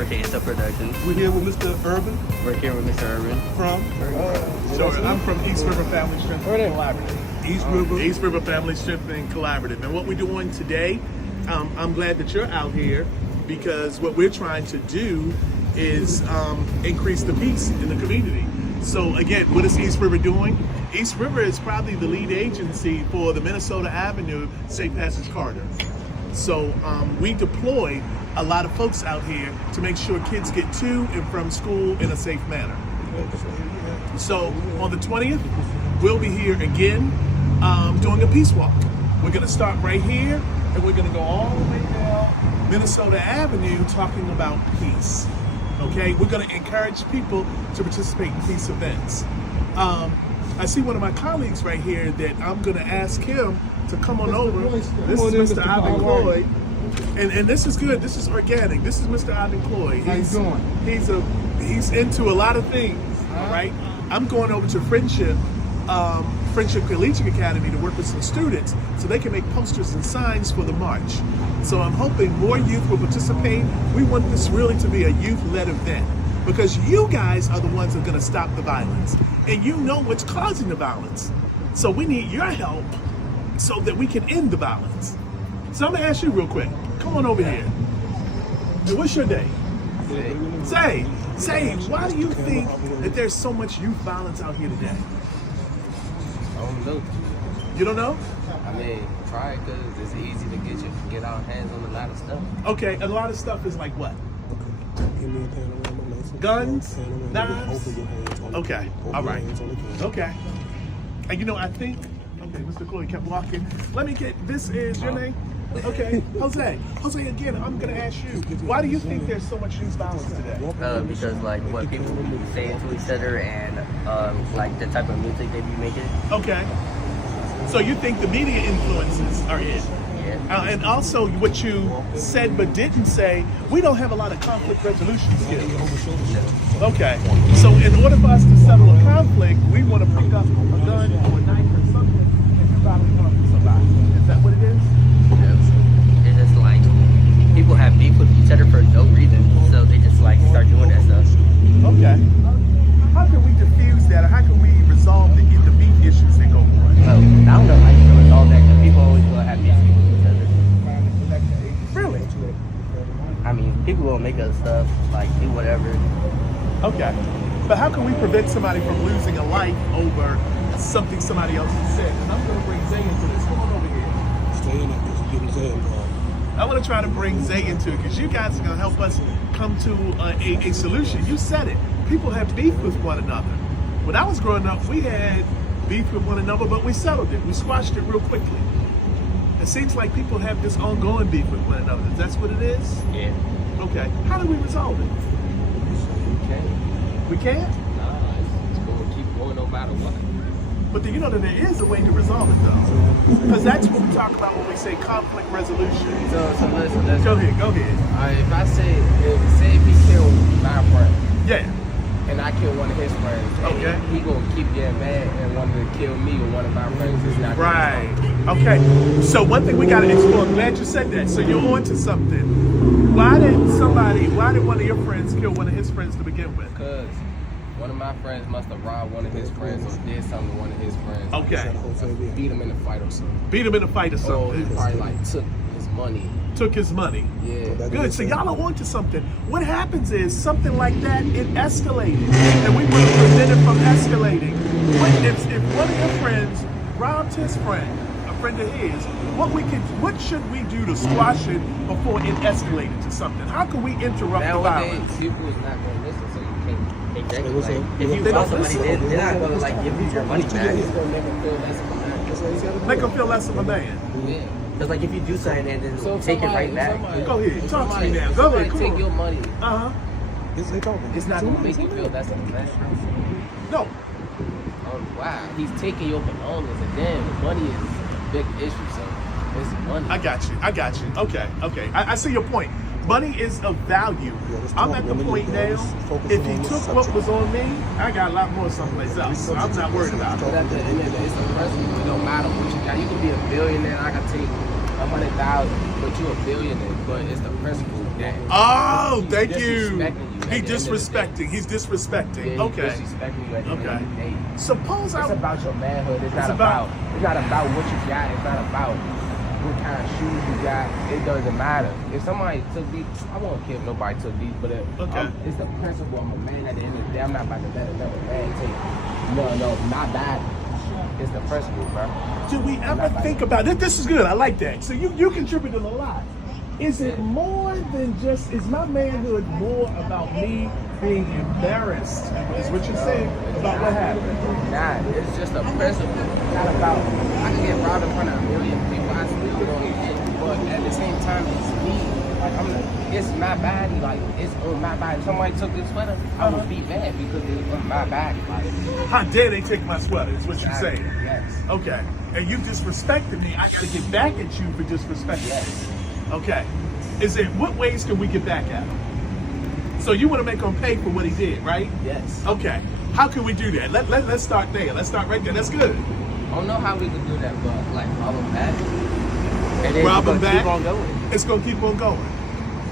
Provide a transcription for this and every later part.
For KSO Productions. We're here with Mr. Urban. We're here with Mr. Urban. From? I'm from East River Family Strengthening Collaborative. East River Family Strengthening Collaborative. And what we're doing today, I'm glad that you're out here because what we're trying to do is increase the peace in the community. So again, what is East River doing? East River is probably the lead agency for the Minnesota Avenue Safe Passage Corridor. So we deploy a lot of folks out here to make sure kids get to and from school in a safe manner. So on the 20th, we'll be here again doing a peace walk. We're gonna start right here and we're gonna go all the way down Minnesota Avenue talking about peace. Okay, we're gonna encourage people to participate in peace events. I see one of my colleagues right here that I'm gonna ask him to come on over. This is Mr. Ivan Cloyd. And this is good. This is organic. This is Mr. Ivan Cloyd. How you doing? He's into a lot of things. All right. I'm going over to Friendship Collegiate Academy to work with some students so they can make posters and signs for the march. So I'm hoping more youth will participate. We want this really to be a youth-led event because you guys are the ones that are going to stop the violence, and you know what's causing the violence. So we need your help so that we can end the violence. So I'm gonna ask you real quick. Come on over here. What's your name? Say, why do you think that there's so much youth violence out here today? I don't know. You don't know? I mean, try it because it's easy to get our hands on a lot of stuff. Okay, a lot of stuff is like what? Guns? Knives? Okay, all right. Okay. And you know, I think, okay, Mr. Cloyd kept walking. Let me get, this is your name? Okay, Jose, again, I'm gonna ask you, why do you think there's so much youth violence today? Because like what people say to each other and like the type of music they be making. Okay, so you think the media influences are in? Yeah. And also what you said but didn't say, we don't have a lot of conflict resolution skills. Okay, so in order for us to settle a conflict, we want to pick up a gun or a knife or something and probably harm somebody. Is that what it is? It's just like people have beef with each other for no reason, so they just like start doing that stuff. Okay. How can we diffuse that, or how can we resolve the beef issues that go on? I don't know how you can resolve that because people always will have beef with each other. Really? I mean, people will make us stuff, like do whatever. Okay. But how can we prevent somebody from losing a life over something somebody else has said? And I'm going to bring Zay into this. Come on over here. I want to try to bring Zay into it because you guys are going to help us come to a solution. You said it. People have beef with one another. When I was growing up, we had beef with one another, but we settled it. We squashed it real quickly. It seems like people have this ongoing beef with one another. That's what it is? Yeah. Okay. How do we resolve it? We can't? Nah, it's going to keep going no matter what. But you know that there is a way to resolve it, though. Because that's what we talk about when we say conflict resolution. So listen. Go ahead. If I say if he killed my friend, Yeah. and I kill one of his friends, Okay. he gonna keep getting mad and wanting to kill me or one of my friends is not Right. Okay. So one thing we got to explore. I'm glad you said that. So you're on to something. Why did one of your friends kill one of his friends to begin with? Because one of my friends must have robbed one of his friends or did something to one of his friends. Okay. Beat him in a fight or something. Beat him in a fight or Or something. he probably like took his money. Took his money. Yeah. Good. So y'all are on to something. What happens is something like that, it escalated. And we want to prevent it from escalating. If one of your friends robbed his friend, a friend of his, what should we do to squash it before it escalated to something? How can we interrupt the Nowadays, violence? people is not gonna listen, so you can't. Exactly. Like, if you They rob don't somebody, listen. they're not going to like give you your money back. It's gonna make them feel less of a man. Make them feel less of a man. Yeah. Because like if you do something and then So take it right back. Go ahead. Talk to me Somebody- now. Go somebody ahead. Come take on. your money. Uh-huh. It's not gonna make you feel that's a mess. No. Wow, he's taking your belongings, and then money is a big issue. So it's money. I got you. Okay. I see your point. Money is of value. I'm at the point now, if he took what was on me, I got a lot more someplace else. So I'm not worried about But it. at the end of the day, it's the principle. It don't matter what you got. You can be a billionaire. I can take 100,000, but you a billionaire. But it's the principle that. Oh, thank He's you. disrespecting you at He the end of the disrespecting. day. He's disrespecting. Yeah, he's Okay. disrespecting you at the end of the day. Suppose It's I. about your manhood. It's not about- about what you got. It's not about what kind of shoes you got. It doesn't matter. If somebody took these, I won't care if nobody took these, but Okay. it's the principle. I'm a man at the end of the day. I'm not about to let another man take. No, not that. It's the principle, bro. Do we ever think about it? This is good. I like that. So you contributed a lot. Is it more than just, is my manhood more about me being embarrassed, is what you're saying, about what happened? Nah, it's just a principle. It's not about, I can get robbed in front of a million people. I still don't get it. But at the same time, it's me. Like, it's my body. Like, it's on my body. If somebody took this sweater, I would be mad because it's on my body. Like, How dare they take my sweater, is what you're saying. Yes. Okay. And you disrespected me. I gotta get back at you for disrespecting me. Yes. Okay. What ways can we get back at him? So you want to make him pay for what he did, right? Yes. Okay. How can we do that? Let's start there. Let's start right there. That's good. I don't know how we could do that, but like rob them back. And then Rob we're him gonna back. keep on going. It's gonna keep on going.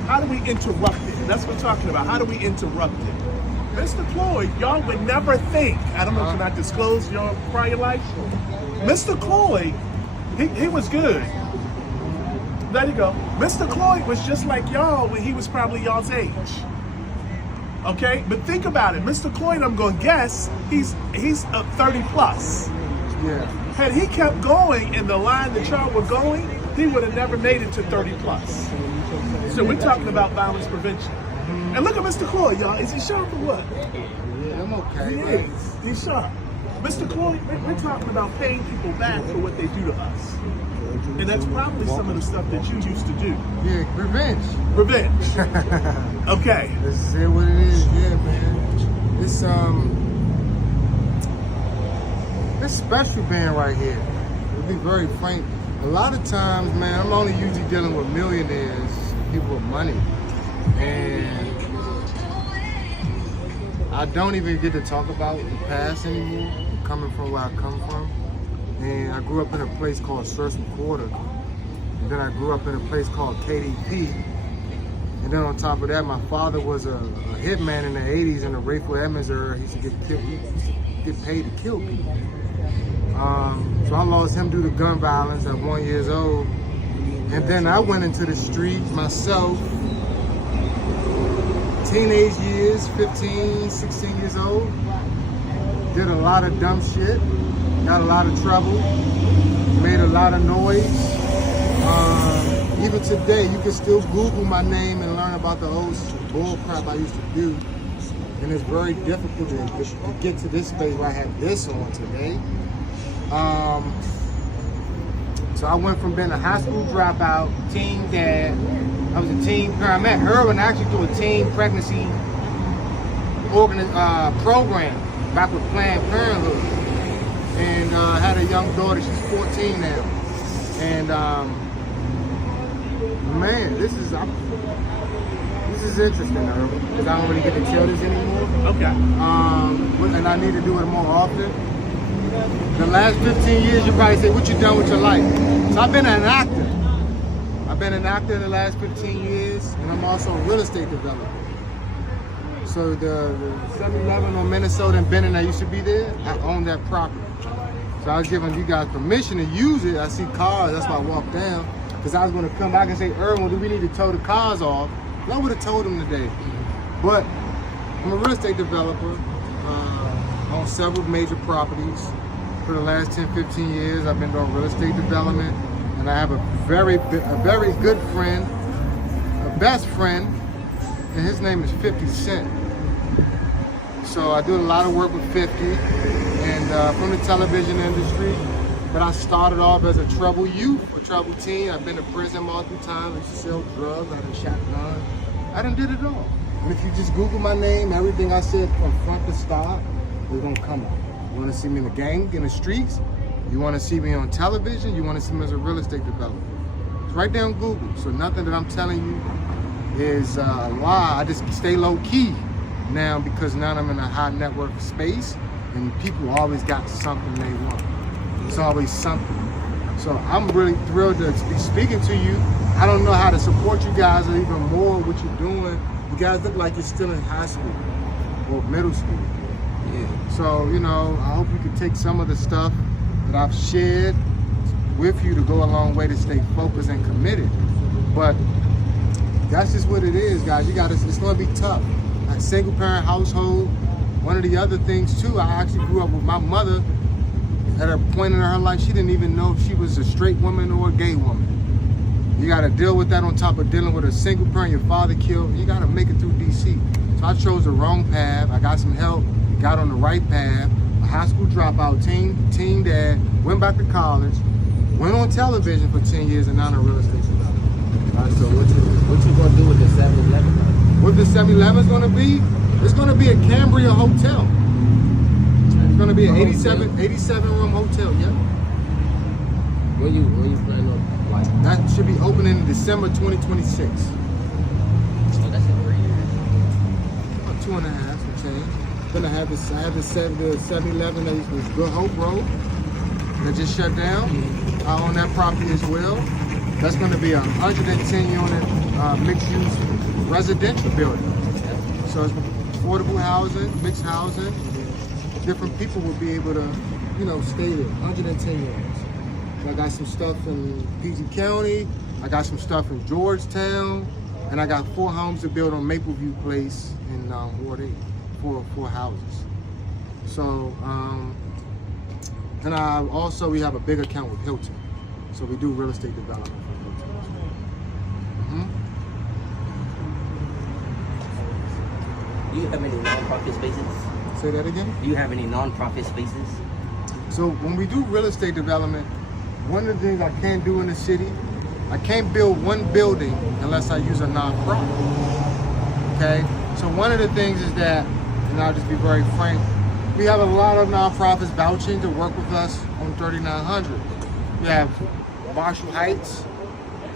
How do we interrupt it? That's what we're talking about. How do we interrupt it? Mr. Cloyd, y'all would never think. I don't know, can I disclose your prior life? Mr. Cloyd, he was good. There you go. Mr. Cloyd was just like y'all when he was probably y'all's age. Okay, but think about it. Mr. Cloyd, I'm gonna guess he's 30 plus. Yeah. Had he kept going in the line that y'all were going, he would have never made it to 30 plus. So we're talking about violence prevention. And look at Mr. Cloyd, y'all. Is he sharp or what? Yeah, I'm okay. He man. is. He's sharp. Mr. Cloyd, we're talking about paying people back for what they do to us. And that's probably some of the stuff that you used to do. Yeah, revenge. Revenge. Okay. This is what it is. Yeah, man. It's special being right here. To be very frank, a lot of times, man, I'm only usually dealing with millionaires, people with money, and I don't even get to talk about the past anymore. Coming from where I come from, and I grew up in a place called Surson Quarter, and then I grew up in a place called KDP, and then on top of that, my father was a hitman in the 80s in the Rayful Edmonds area. He used to get killed. He used to get paid to kill people. So I lost him due to gun violence at 1 year old, and then I went into the streets myself. Teenage years, 15, 16 years old. Did a lot of dumb shit, got a lot of trouble, made a lot of noise. Even today, you can still Google my name and learn about the old bull crap I used to do. And it's very difficult to get to this space where I have this on today. So I went from being a high school dropout, teen dad. I was a teen parent. I met heroin actually through a teen pregnancy program back with Planned Parenthood. And I had a young daughter, she's 14 now. And man, this is interesting, Irvin, because I don't really get to tell this anymore. Okay. And I need to do it more often. The last 15 years, you probably say, what you done with your life? So I've been an actor. I've been an actor in the last 15 years, and I'm also a real estate developer. So the 7-Eleven on Minnesota and Benton, I used to be there, I own that property. So I was giving you guys permission to use it. I see cars, that's why I walked down. Because I was going to come back and say, Erwin, do we need to tow the cars off? And I would have told them today. But I'm a real estate developer, on several major properties. For the last 10, 15 years, I've been doing real estate development. And I have a very good friend, a best friend, and his name is 50 Cent. So I do a lot of work with 50 and from the television industry. But I started off as a troubled youth, a troubled teen. I've been to prison multiple times. I used to sell drugs. I done shot guns. I done did it all. And if you just Google my name, everything I said from front to stop is gonna come up. You wanna see me in the gang, in the streets? You wanna see me on television? You wanna see me as a real estate developer? It's right there on Google. So nothing that I'm telling you is a lie. I just stay low key now because now I'm in a high network space and people always got something they want. It's always something. So I'm really thrilled to be speaking to you. I don't know how to support you guys or even more what you're doing. You guys look like you're still in high school or middle school. Yeah. So, you know, I hope you can take some of the stuff that I've shared with you to go a long way to stay focused and committed. But that's just what it is, guys. It's gonna be tough. Like single parent household. One of the other things too, I actually grew up with my mother. At a point in her life, she didn't even know if she was a straight woman or a gay woman. You gotta deal with that on top of dealing with a single parent your father killed. You gotta make it through DC. So I chose the wrong path. I got some help, got on the right path. A high school dropout, teen dad, went back to college, went on television for 10 years, and now I'm a real estate developer. All right, so what you gonna do with the 7-Eleven? What the 7-Eleven is gonna be? It's gonna be a Cambria hotel. It's gonna be an 87 room hotel, yeah. When you plan on like That should be opening in December 2026. So that's in 3 years. About 2.5 some change. Then I have the 7-Eleven that was Good Hope Road that just shut down. I own that property as well. That's going to be a 110 unit mixed use residential building. So it's affordable housing, mixed housing. Different people will be able to, you know, stay there. 110 units. So I got some stuff in PG County. I got some stuff in Georgetown. And I got 4 homes to build on Mapleview Place in Ward 8. Four houses. So, and we have a big account with Hilton. So we do real estate development for Hilton as well. Do you have any non-profit spaces? Say that again? Do you have any non-profit spaces? So when we do real estate development, one of the things I can't do in the city, I can't build one building unless I use a nonprofit. Okay? So one of the things is that, and I'll just be very frank, we have a lot of nonprofits vouching to work with us on 3900. We have Marshall Heights,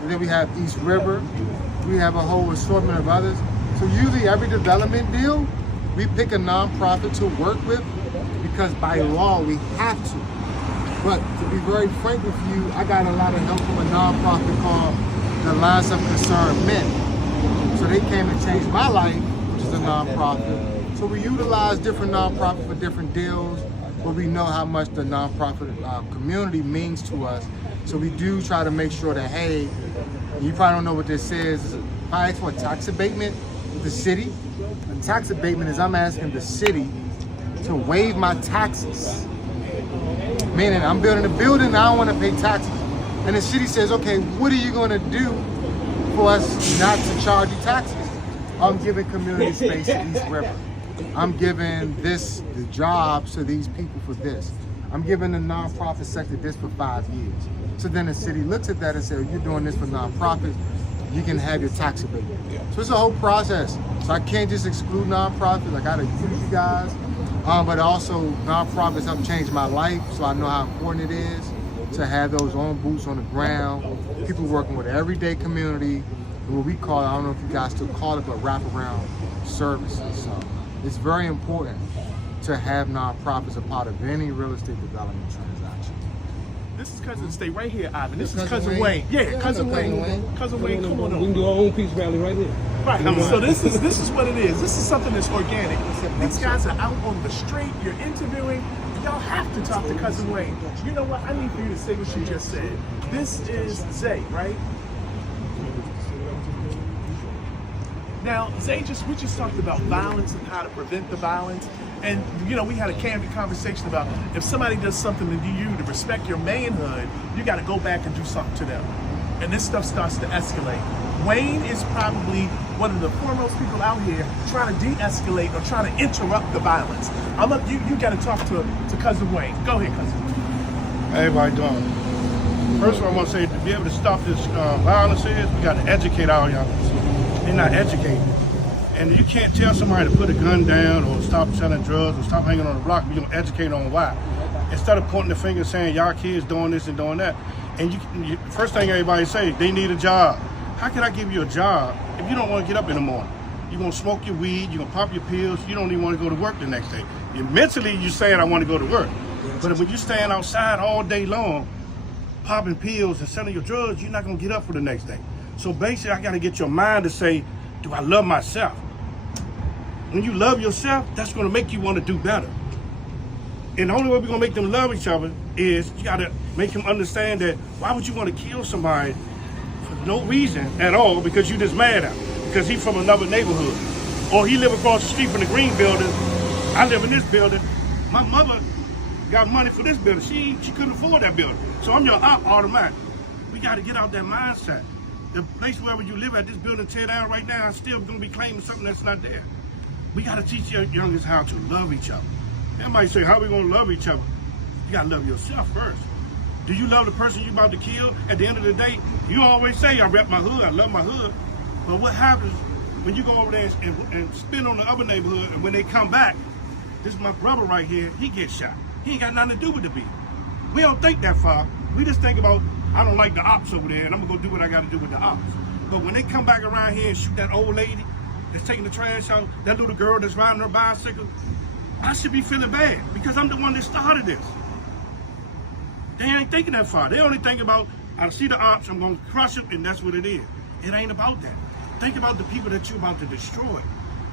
and then we have East River. We have a whole assortment of others. So usually every development deal, we pick a nonprofit to work with because by law we have to. But to be very frank with you, I got a lot of help from a nonprofit called the Alliance of Concerned Men. So they came and changed my life, which is a nonprofit. So we utilize different nonprofits for different deals, but we know how much the nonprofit community means to us. So we do try to make sure that, hey, you probably don't know what this is. If I ask for a tax abatement with the city, a tax abatement is I'm asking the city to waive my taxes. Meaning I'm building a building and I don't want to pay taxes. And the city says, okay, what are you going to do for us not to charge you taxes? I'm giving community space to East River. I'm giving the jobs to these people for this. I'm giving the nonprofit sector this for 5 years. So then the city looks at that and says, you're doing this for nonprofits, you can have your tax abatement. So it's a whole process. So I can't just exclude nonprofits. I gotta use you guys. But also nonprofits help change my life, so I know how important it is to have those own boots on the ground, people working with everyday community, and what we call, I don't know if you guys still call it, but wraparound services. So it's very important to have nonprofits a part of any real estate development transaction. This is Cousin, stay right here, Ivan. This is Cousin Cousin Wayne. Wayne. Yeah, Yeah, Cousin I know Wayne. Cousin Wayne, come on We can over. do our own peace rally right here. Right, so this is what it is. This is something that's organic. These guys are out on the street, you're interviewing. Y'all have to talk to Cousin Wayne. You know what? I need for you to say what you just said. This is Zay, right? Now, Zay, we just talked about violence and how to prevent the violence. And, you know, we had a candid conversation about if somebody does something to you to respect your manhood, you got to go back and do something to them. And this stuff starts to escalate. Wayne is probably one of the foremost people out here trying to de-escalate or trying to interrupt the violence. You got to talk to Cousin Wayne. Go ahead, Cousin. Hey, how you doing? First of all, I want to say to be able to stop this violence we got to educate our young people. They're not educated. And you can't tell somebody to put a gun down or stop selling drugs or stop hanging on the block, but you don't educate on why. Instead of pointing the finger saying, y'all kids doing this and doing that. And first thing everybody say, they need a job. How can I give you a job if you don't want to get up in the morning? You're going to smoke your weed, you're going to pop your pills, you don't even want to go to work the next day. Mentally, you're saying, I want to go to work. But when you're staying outside all day long, popping pills and selling your drugs, you're not going to get up for the next day. So basically, I got to get your mind to say, do I love myself? When you love yourself, that's going to make you want to do better. And the only way we're going to make them love each other is you got to make them understand that why would you want to kill somebody for no reason at all because you just mad at him, because he's from another neighborhood. Or he live across the street from the green building. I live in this building. My mother got money for this building. She couldn't afford that building. So I'm your aunt automatic. We got to get out that mindset. The place wherever you live at, this building tear down right now, I'm still going to be claiming something that's not there. We got to teach your youngest how to love each other. Everybody say, how are we going to love each other? You got to love yourself first. Do you love the person you're about to kill? At the end of the day, you always say, I rep my hood, I love my hood. But what happens when you go over there and spin on the other neighborhood, and when they come back, this is my brother right here, he gets shot. He ain't got nothing to do with the beat. We don't think that far. We just think about, I don't like the ops over there, and I'm going to go do what I got to do with the ops. But when they come back around here and shoot that old lady that's taking the trash out, that little girl that's riding her bicycle, I should be feeling bad because I'm the one that started this. They ain't thinking that far. They only think about, I see the ops, I'm going to crush them, and that's what it is. It ain't about that. Think about the people that you're about to destroy.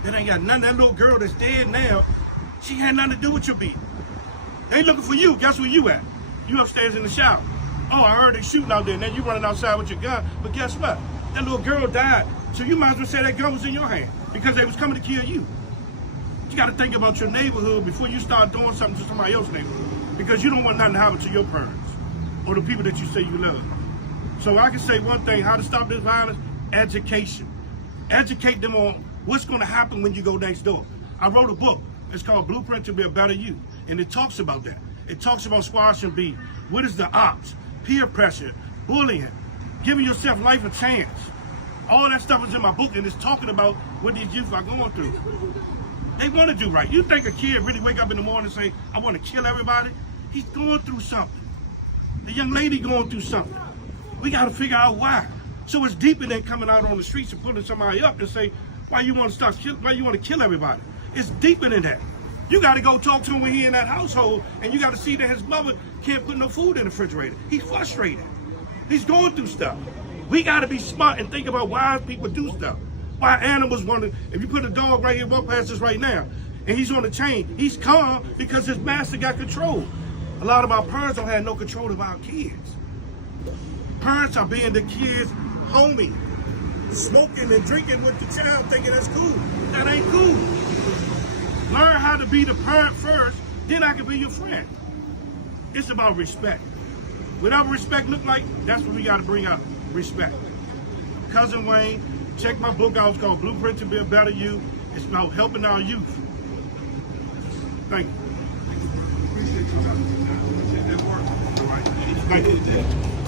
That ain't got nothing. That little girl that's dead now, she had nothing to do with your beat. They looking for you. Guess where you at? You upstairs in the shower. Oh, I heard they shooting out there. Now you running outside with your gun. But guess what? That little girl died. So you might as well say that gun was in your hand because they was coming to kill you. You got to think about your neighborhood before you start doing something to somebody else's neighborhood, because you don't want nothing to happen to your parents or the people that you say you love. So I can say one thing, how to stop this violence: education. Educate them on what's going to happen when you go next door. I wrote a book. It's called Blueprint to Be a Better You, and it talks about that. It talks about squash and beef. What is the ops? Peer pressure, bullying, giving yourself life a chance. All that stuff is in my book, and it's talking about what these youth are going through. They want to do right. You think a kid really wake up in the morning and say, I want to kill everybody? He's going through something. The young lady going through something. We got to figure out why. So it's deeper than coming out on the streets and pulling somebody up and say, why you want to kill everybody? It's deeper than that. You got to go talk to him when he in that household, and you got to see that his mother can't put no food in the refrigerator. He's frustrated. He's going through stuff. We got to be smart and think about why people do stuff. Why animals want to, if you put a dog right here, walk past us right now, and he's on the chain, he's calm because his master got control. A lot of our parents don't have no control of our kids. Parents are being the kids' homie, smoking and drinking with the child, thinking that's cool. That ain't cool. Learn how to be the parent first, then I can be your friend. It's about respect. Whatever respect look like, that's what we got to bring out, respect. Cousin Wayne, check my book out. It's called Blueprint to Be a Better You. It's about helping our youth. Thank you. Appreciate you. That work. All right. Thank you.